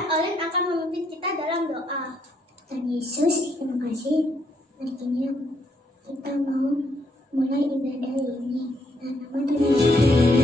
Sekarang Olin akan memimpin kita dalam doa. Tuhan Yesus, terima kasih. Hari ini kita mau mulai ibadah ini. Dan nama Tuhan Yesus.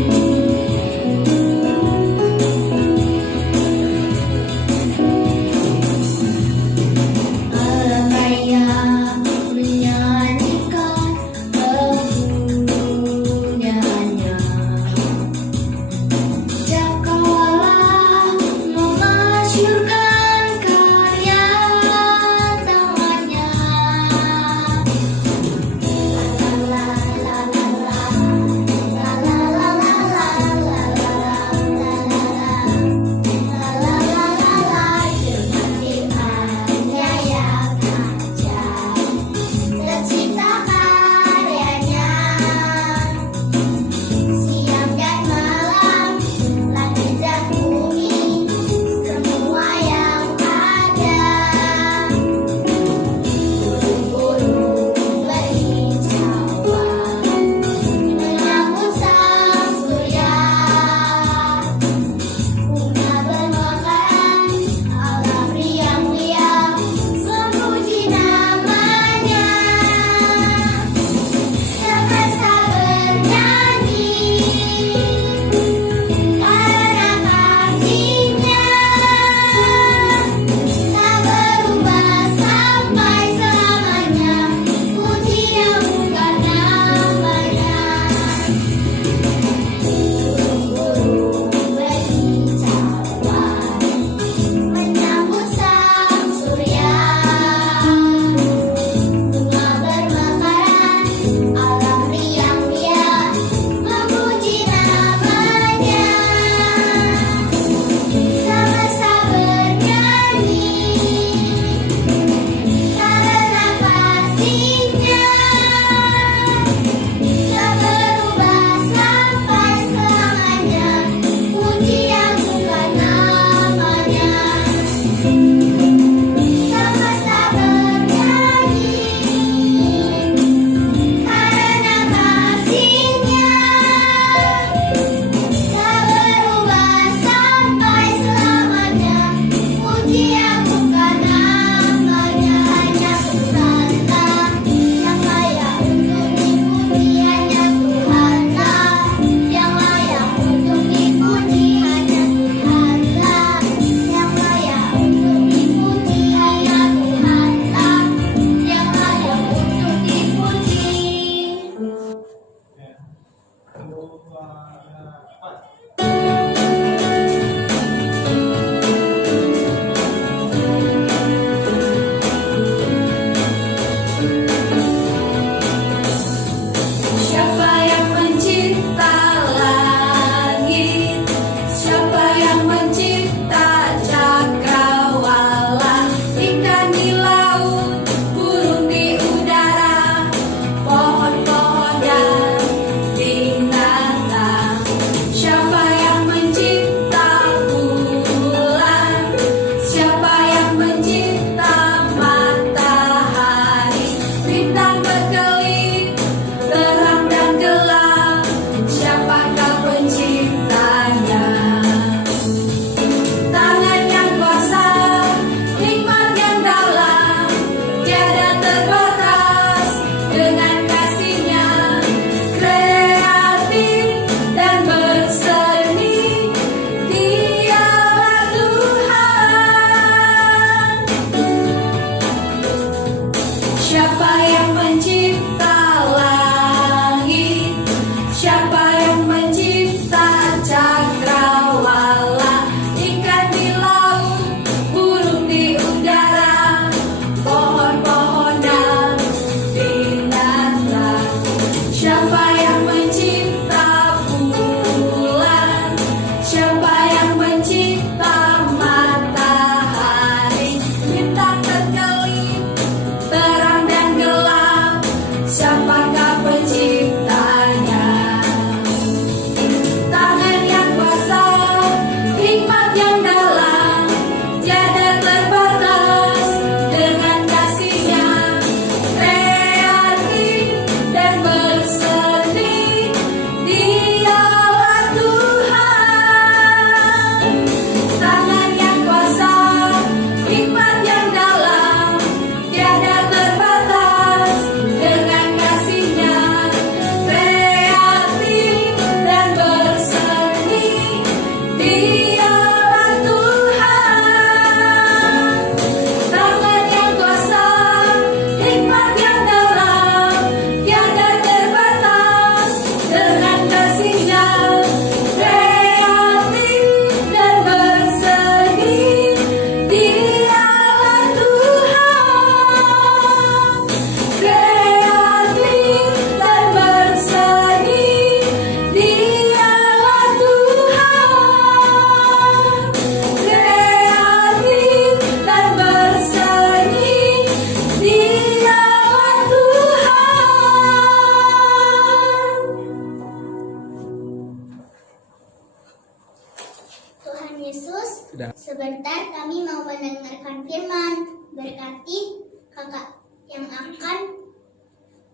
Yesus. Sudah. Sebentar kami mau mendengarkan firman. Berkati kakak yang akan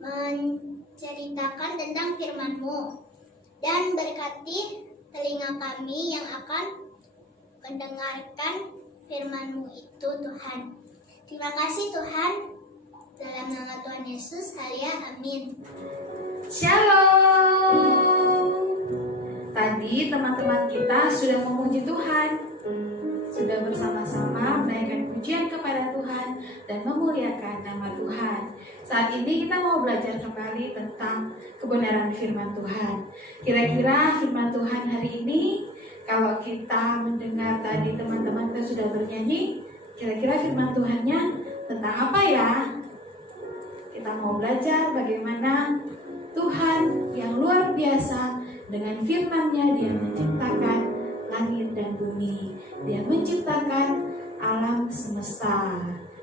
menceritakan tentang firman-Mu. Dan berkati telinga kami yang akan mendengarkan firman-Mu itu, Tuhan. Terima kasih Tuhan. Dalam nama Tuhan Yesus, halia, amin. Shalom. Tadi teman-teman kita sudah memuji Tuhan, sudah bersama-sama menaikkan pujian kepada Tuhan dan memuliakan nama Tuhan. Saat ini kita mau belajar kembali tentang kebenaran firman Tuhan. Kira-kira firman Tuhan hari ini, kalau kita mendengar tadi teman-teman kita sudah bernyanyi, kira-kira firman Tuhannya tentang apa ya? Kita mau belajar bagaimana Tuhan yang luar biasa dengan firman-Nya Dia menciptakan langit dan bumi. Dia menciptakan alam semesta.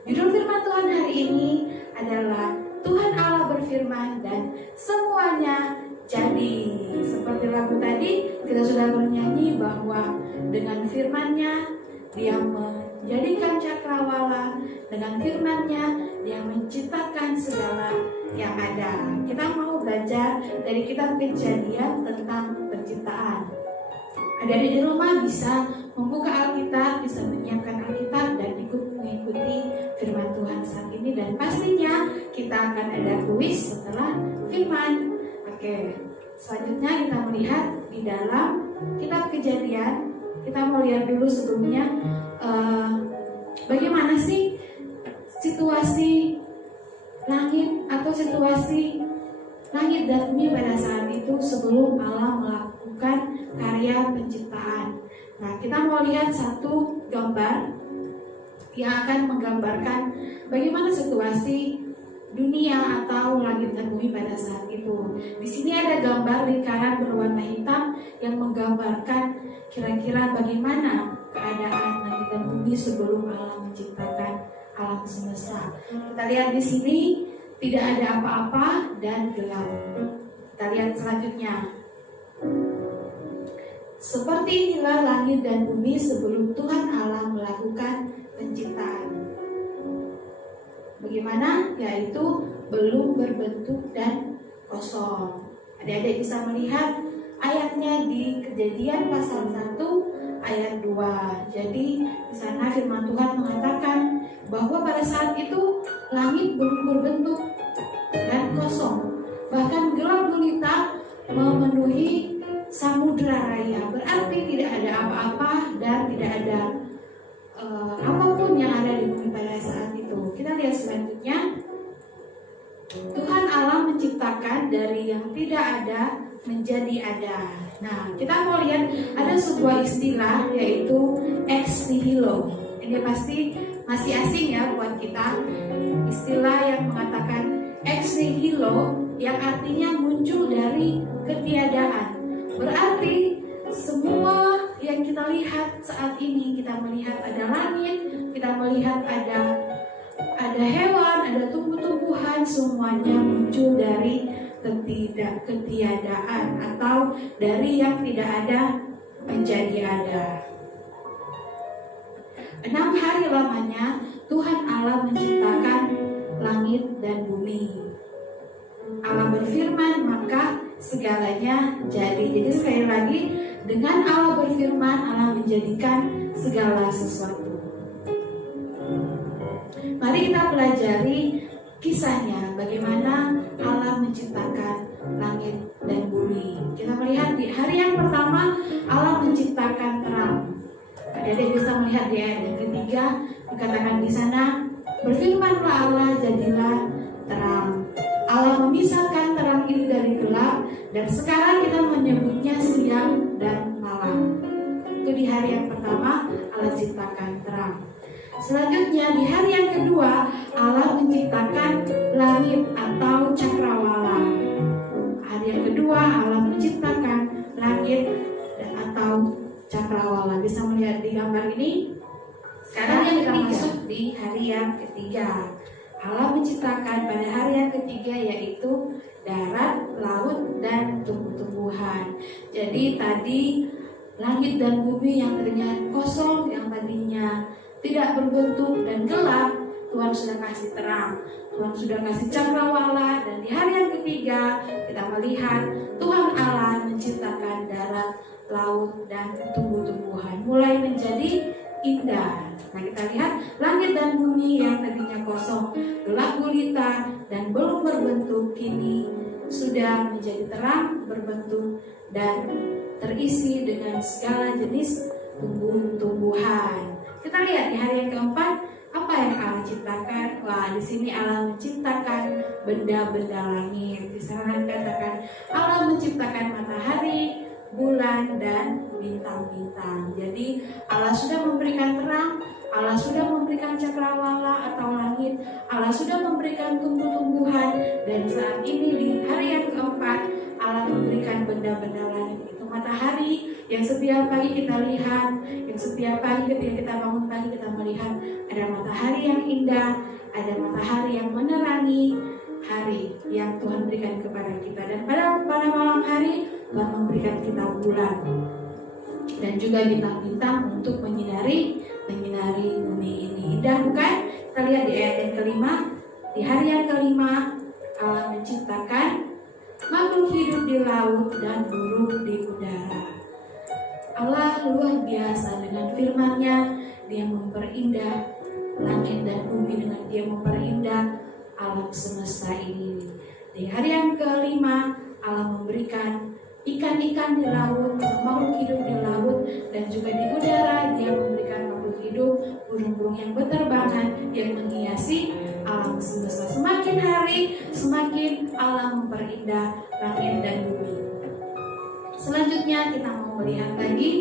Judul firman Tuhan hari ini adalah Tuhan Allah berfirman dan semuanya jadi. Seperti lagu tadi kita sudah bernyanyi bahwa dengan firman-Nya Dia menjadikan cakrawala, dengan firman-Nya Dia menciptakan segala yang ada. Kita mau belajar dari kitab Kejadian tentang penciptaan. Adik-adik di rumah bisa membuka Alkitab, bisa menyiapkan Alkitab dan ikut mengikuti firman Tuhan saat ini. Dan pastinya kita akan ada kuis setelah firman. Oke, selanjutnya kita melihat di dalam kitab Kejadian. Kita mau lihat dulu sebelumnya bagaimana sih situasi langit atau situasi langit dan bumi pada saat itu sebelum Allah melakukan karya penciptaan. Nah, kita mau lihat satu gambar yang akan menggambarkan bagaimana situasi dunia atau langit dan bumi pada saat itu. Di sini ada gambar lingkaran berwarna hitam yang menggambarkan kira-kira bagaimana keadaan langit dan bumi sebelum Allah menciptakan alam semesta. Kita lihat di sini tidak ada apa-apa dan gelap. Kita lihat selanjutnya. Seperti inilah langit dan bumi sebelum Tuhan Allah melakukan penciptaan. Bagaimana? Yaitu belum berbentuk dan kosong. Adik-adik bisa melihat ayatnya di Kejadian pasal 1 ayat 2. Jadi di sana firman Tuhan mengatakan bahwa pada saat itu langit belum berbentuk dan kosong, bahkan gelap gulita memenuhi samudra raya. Berarti tidak ada apa-apa dan tidak ada apapun yang ada di bumi pada saat itu. Kita lihat selanjutnya. Tuhan Allah menciptakan dari yang tidak ada menjadi ada. Nah, kita mau lihat ada sebuah istilah yaitu ex nihilo. Ini pasti masih asing ya buat kita. Istilah yang mengatakan ex nihilo yang artinya muncul dari ketiadaan. Berarti semua yang kita lihat saat ini, kita melihat ada langit, kita melihat ada hewan, ada tumbuh-tumbuhan, semuanya muncul dari ketiadaan atau dari yang tidak ada menjadi ada. 6 hari lamanya Tuhan Allah menciptakan langit dan bumi. Allah berfirman maka segalanya jadi. Jadi sekali lagi, dengan Allah berfirman, Allah menjadikan segala sesuatu. Mari kita pelajari kisahnya, bagaimana Allah menciptakan langit dan bumi. Kita melihat di hari yang pertama Allah menciptakan terang. Adik-adik bisa melihat di ayat yang ketiga dikatakan di sana, berfirmanlah Allah, jadilah terang. Allah memisahkan terang itu dari gelap, dan sekarang kita menyebutnya siang dan malam. Itu di hari yang pertama Allah ciptakan terang. Selanjutnya di hari yang kedua Allah menciptakan langit atau cakrawala. Hari yang kedua Allah menciptakan langit atau cakrawala. Bisa melihat di gambar ini. Sekarang kita masuk di hari yang ketiga. Allah menciptakan pada hari yang ketiga yaitu darat, laut, dan tumbuh-tumbuhan. Jadi tadi langit dan bumi yang tadinya kosong, yang tadinya tidak berbentuk dan gelap, Tuhan sudah kasih terang, Tuhan sudah kasih cakrawala. Dan di hari yang ketiga kita melihat Tuhan Allah menciptakan darat, laut, dan tumbuh-tumbuhan mulai menjadi indah. Nah, kita lihat langit dan bumi yang tadinya kosong, gelap gulita, dan belum berbentuk, kini sudah menjadi terang, berbentuk, dan terisi dengan segala jenis tumbuh-tumbuhan. Kita lihat di hari yang keempat, apa yang Allah ciptakan? Wah, di sini Allah menciptakan benda-benda langit. Di sana dikatakan Allah menciptakan matahari, bulan, dan bintang-bintang. Jadi Allah sudah memberikan terang, Allah sudah memberikan cakrawala atau langit, Allah sudah memberikan tumbuh-tumbuhan, dan saat ini di hari yang keempat Allah memberikan benda-benda langit, itu matahari yang setiap pagi kita lihat, yang setiap pagi ketika kita bangun pagi kita melihat ada matahari yang indah, ada matahari yang menerangi hari yang Tuhan berikan kepada kita. Dan pada malam hari Tuhan memberikan kita bulan dan juga bintang-bintang untuk menyinari bumi ini. Indah bukan? Kita lihat di ayat yang kelima. Di hari yang kelima Allah menciptakan makhluk hidup di laut dan burung di udara. Allah luar biasa dengan firman-Nya. Dia memperindah langit dan bumi dengan Dia memperindah alam semesta ini. Di hari yang kelima Allah memberikan ikan-ikan di laut, makhluk hidup di laut, dan juga di udara Dia memberikan makhluk hidup, burung-burung yang berterbangan yang menghiasi alam semesta. Semakin hari semakin Allah memperindah langit dan bumi. Selanjutnya kita mau melihat lagi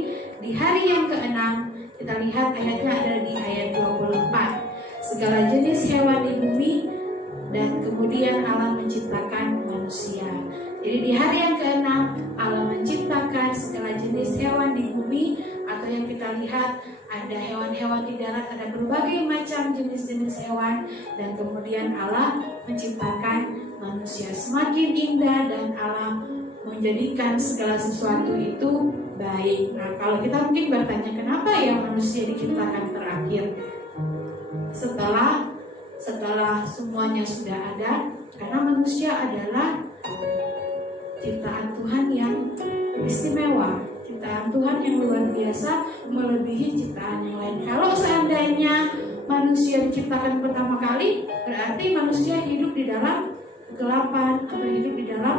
di hari yang keenam. Kita lihat ayatnya ada di ayat 24. Segala jenis hewan di bumi, dan kemudian Allah menciptakan manusia. Jadi di hari yang keenam Allah menciptakan segala jenis hewan di bumi, atau yang kita lihat ada hewan-hewan di darat, ada berbagai macam jenis-jenis hewan, dan kemudian Allah menciptakan manusia. Semakin indah dan Allah menjadikan segala sesuatu itu baik. Nah, kalau kita mungkin bertanya kenapa ya manusia diciptakan terakhir setelah semuanya sudah ada? Karena manusia adalah ciptaan Tuhan yang istimewa, ciptaan Tuhan yang luar biasa, melebihi ciptaan yang lain. Kalau seandainya manusia diciptakan pertama kali, berarti manusia hidup di dalam kegelapan atau hidup di dalam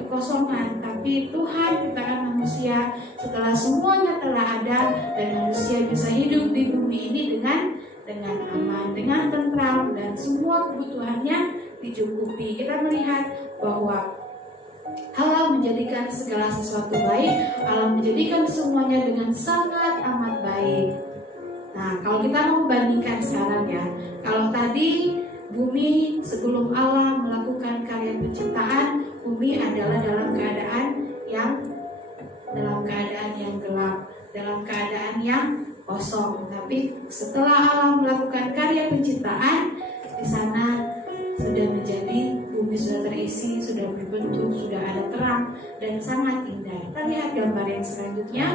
kekosongan. Tapi Tuhan ciptakan manusia setelah semuanya telah ada, dan manusia bisa hidup di bumi ini dengan aman, dengan tentram, dan semua kebutuhannya dicukupi. Kita melihat bahwa Allah menjadikan segala sesuatu baik, Allah menjadikan semuanya dengan sangat amat baik. Nah, kalau kita mau bandingkan sekarang ya, kalau tadi bumi sebelum Allah melakukan karya penciptaan, bumi adalah dalam keadaan yang gelap, dalam keadaan yang kosong. Tapi setelah Allah melakukan karya penciptaan, di sana sudah menjadi, bumi sudah terisi, sudah berbentuk, sudah ada terang dan sangat indah. Kita lihat gambar yang selanjutnya.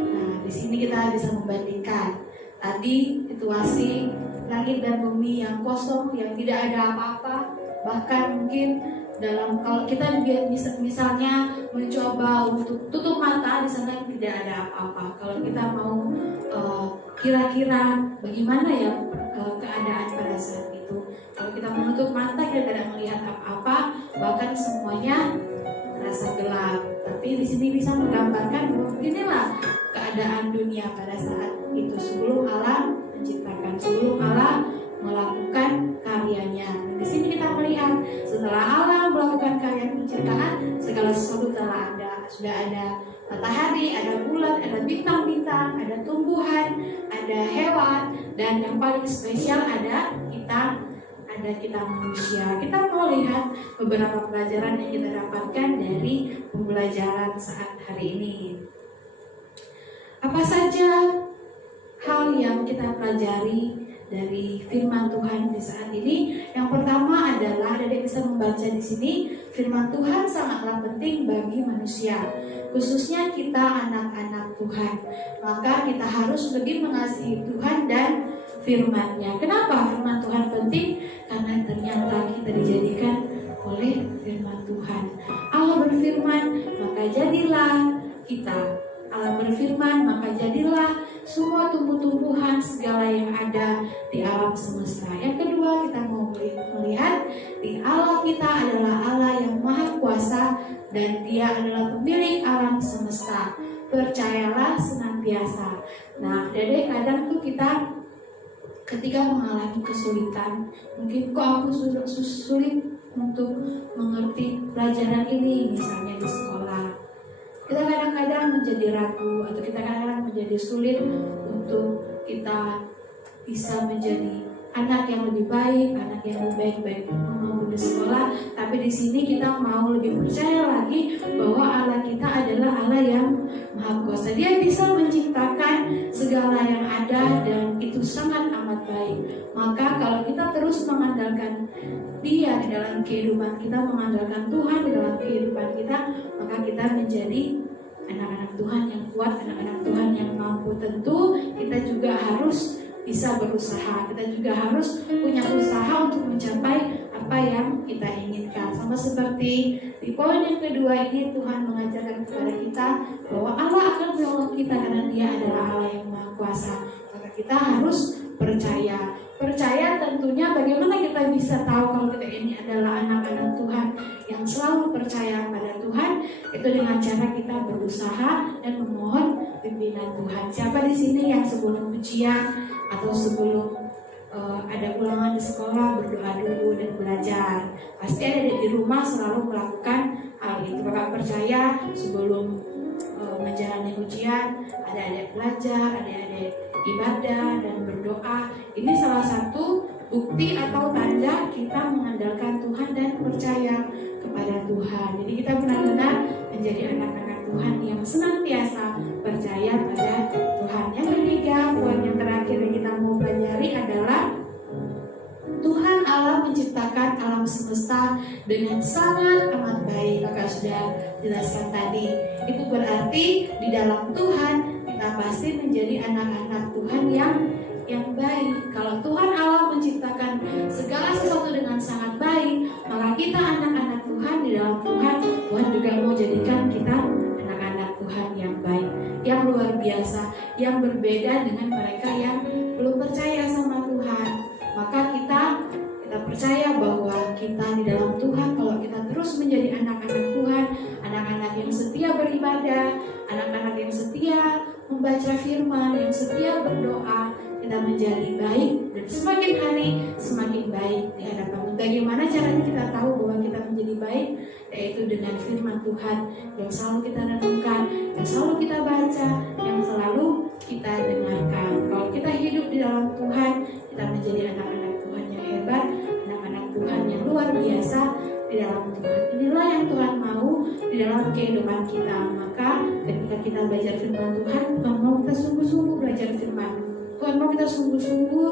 Nah, di sini kita bisa membandingkan tadi situasi langit dan bumi yang kosong, yang tidak ada apa-apa, bahkan mungkin kalau kita misalnya mencoba untuk tutup mata, di sana tidak ada apa-apa. Kalau kita mau kira-kira bagaimana ya keadaan pada saat itu, kalau kita menutup mata kita tidak melihat apa-apa, bahkan semuanya terasa gelap. Tapi di sini bisa menggambarkan bahwa inilah keadaan dunia pada saat itu sebelum Allah menciptakan, sebelum Allah melakukan karyanya. Di sini kita melihat setelah Allah melakukan karya penciptaan, segala sesuatu telah ada. Sudah ada matahari, ada bulan, ada bintang-bintang, ada tumbuhan, ada hewan, dan yang paling spesial ada kita manusia. Kita mau lihat beberapa pelajaran yang kita dapatkan dari pembelajaran saat hari ini. Apa saja hal yang kita pelajari dari firman Tuhan di saat ini? Yang pertama adalah, Adik bisa membaca di sini, firman Tuhan sangatlah penting penting bagi manusia, khususnya kita anak-anak Tuhan. Maka kita harus lebih mengasihi Tuhan dan firman-Nya. Kenapa firman Tuhan penting? Karena ternyata kita dijadikan oleh firman Tuhan. Allah berfirman, maka jadilah kita. Allah berfirman, maka jadilah semua tumbuh-tumbuhan segala yang ada di alam semesta. Yang kedua, kita mau melihat di Allah kita adalah Allah yang maha kuasa dan Dia adalah pemilik alam semesta. Percayalah senantiasa. Nah, Dede, kadang tuh kita ketika mengalami kesulitan, mungkin kok aku sulit untuk mengerti pelajaran ini, misalnya di sekolah. Kita kadang-kadang menjadi ragu atau kita kadang-kadang menjadi sulit untuk kita bisa menjadi anak yang lebih baik, anak yang lebih baik maupun di sekolah. Tapi di sini kita mau lebih percaya lagi bahwa Allah kita adalah Allah yang maha kuasa. Dia bisa menciptakan segala yang ada dan itu sangat amat baik. Maka kalau kita terus mengandalkan Dia di dalam kehidupan kita, mengandalkan Tuhan di dalam kehidupan kita, maka kita menjadi anak-anak Tuhan yang kuat, anak-anak Tuhan yang mampu. Tentu kita juga harus bisa berusaha, kita juga harus punya usaha untuk mencapai apa yang kita inginkan. Sama seperti di poin yang kedua ini, Tuhan mengajarkan kepada kita bahwa Allah akan menolong kita karena Dia adalah Allah yang maha kuasa. Maka kita harus percaya. Percaya tentunya bagaimana kita bisa tahu kalau kita ini adalah anak-anak Tuhan yang selalu percaya pada Tuhan, itu dengan cara kita berusaha dan memohon pimpinan Tuhan. Siapa di sini yang sebelum ujian atau sebelum ada ulangan di sekolah berdoa dulu dan belajar? Pasti ada di rumah selalu melakukan hal itu. Kakak percaya sebelum menjalani ujian ada belajar, ada ibadah dan berdoa. Ini salah satu bukti atau tanda kita mengandalkan Tuhan dan percaya kepada Tuhan. Jadi kita benar-benar menjadi anak-anak Tuhan yang senantiasa percaya pada Tuhan. Yang ketiga, poin yang terakhir yang kita mau pelajari adalah Tuhan Allah menciptakan alam semesta dengan sangat amat baik. Kakak sudah jelaskan tadi. Itu berarti di dalam Tuhan kita pasti menjadi anak-anak Tuhan yang baik. Kalau Tuhan Allah menciptakan segala sesuatu dengan sangat baik, maka kita anak-anak Tuhan di dalam Tuhan, Tuhan juga mau jadikan kita anak-anak Tuhan yang baik, yang luar biasa, yang berbeda dengan mereka yang belum percaya sama Tuhan. Maka kita percaya bahwa kita di dalam Tuhan, kalau kita terus menjadi anak-anak Tuhan, anak-anak yang setia beribadah, anak-anak yang setia membaca firman, yang setia berdoa, kita menjadi baik dan semakin hari semakin baik di hadapan. Bagaimana caranya kita tahu bahwa kita menjadi baik? Yaitu dengan firman Tuhan yang selalu kita renungkan, yang selalu kita baca, yang selalu kita dengarkan. Kalau kita hidup di dalam Tuhan, kita menjadi anak-anak Tuhan yang hebat, anak-anak Tuhan yang luar biasa di dalam Tuhan. Inilah yang Tuhan mau di dalam kehidupan kita. Maka ketika kita belajar firman Tuhan, Tuhan mau kita sungguh-sungguh belajar firman. Tuhan mau kita sungguh-sungguh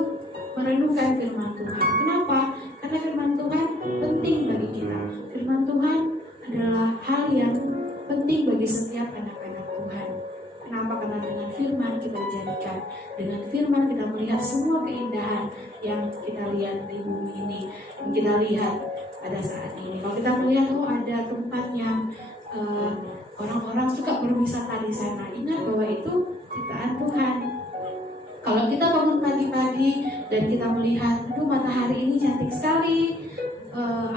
merenungkan firman Tuhan. Kenapa? Karena firman Tuhan penting bagi kita. Firman Tuhan adalah hal yang penting bagi setiap anak-anak Tuhan. Kenapa? Karena dengan firman kita dijadikan. Dengan firman kita melihat semua keindahan yang kita lihat di bumi ini, yang kita lihat pada saat ini. Kalau kita melihat ada tempat yang orang-orang suka berwisata di sana, ingat bahwa itu ciptaan Tuhan. Kalau kita bangun pagi-pagi dan kita melihat, matahari ini cantik sekali,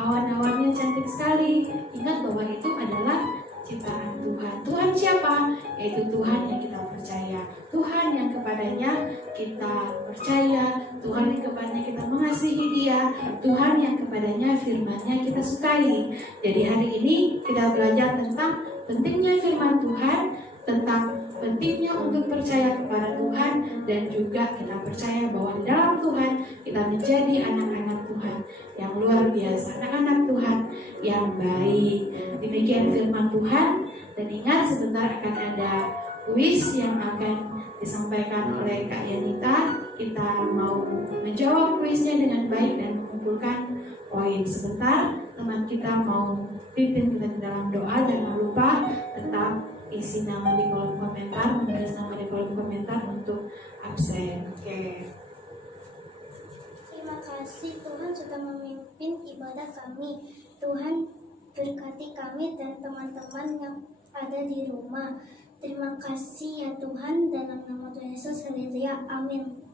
awan-awannya cantik sekali, ingat bahwa itu adalah ciptaan Tuhan. Tuhan siapa? Yaitu Tuhan yang kita percaya, Tuhan yang kepadanya kita percaya, Tuhan yang kepadanya kita mengasihi Dia, Tuhan yang kepadanya firman-Nya kita sukai. Jadi hari ini kita belajar tentang pentingnya firman Tuhan, tentang pentingnya untuk percaya kepada Tuhan, dan juga kita percaya bahwa di dalam Tuhan kita menjadi anak-anak Tuhan yang luar biasa, anak-anak Tuhan yang baik. Demikian firman Tuhan. Dan ingat, sebentar akan ada kuis yang akan disampaikan oleh Kak Yanita. Kita mau menjawab kuisnya dengan baik dan mengumpulkan poin. Sebentar teman kita mau pimpin kita ke dalam doa. Jangan lupa kasih nama di kolom komentar, menulis nama di kolom komentar untuk absen. Oke. Terima kasih Tuhan sudah memimpin ibadah kami. Tuhan berkati kami dan teman-teman yang ada di rumah. Terima kasih ya Tuhan, dalam nama Tuhan Yesus, haleluya, amin.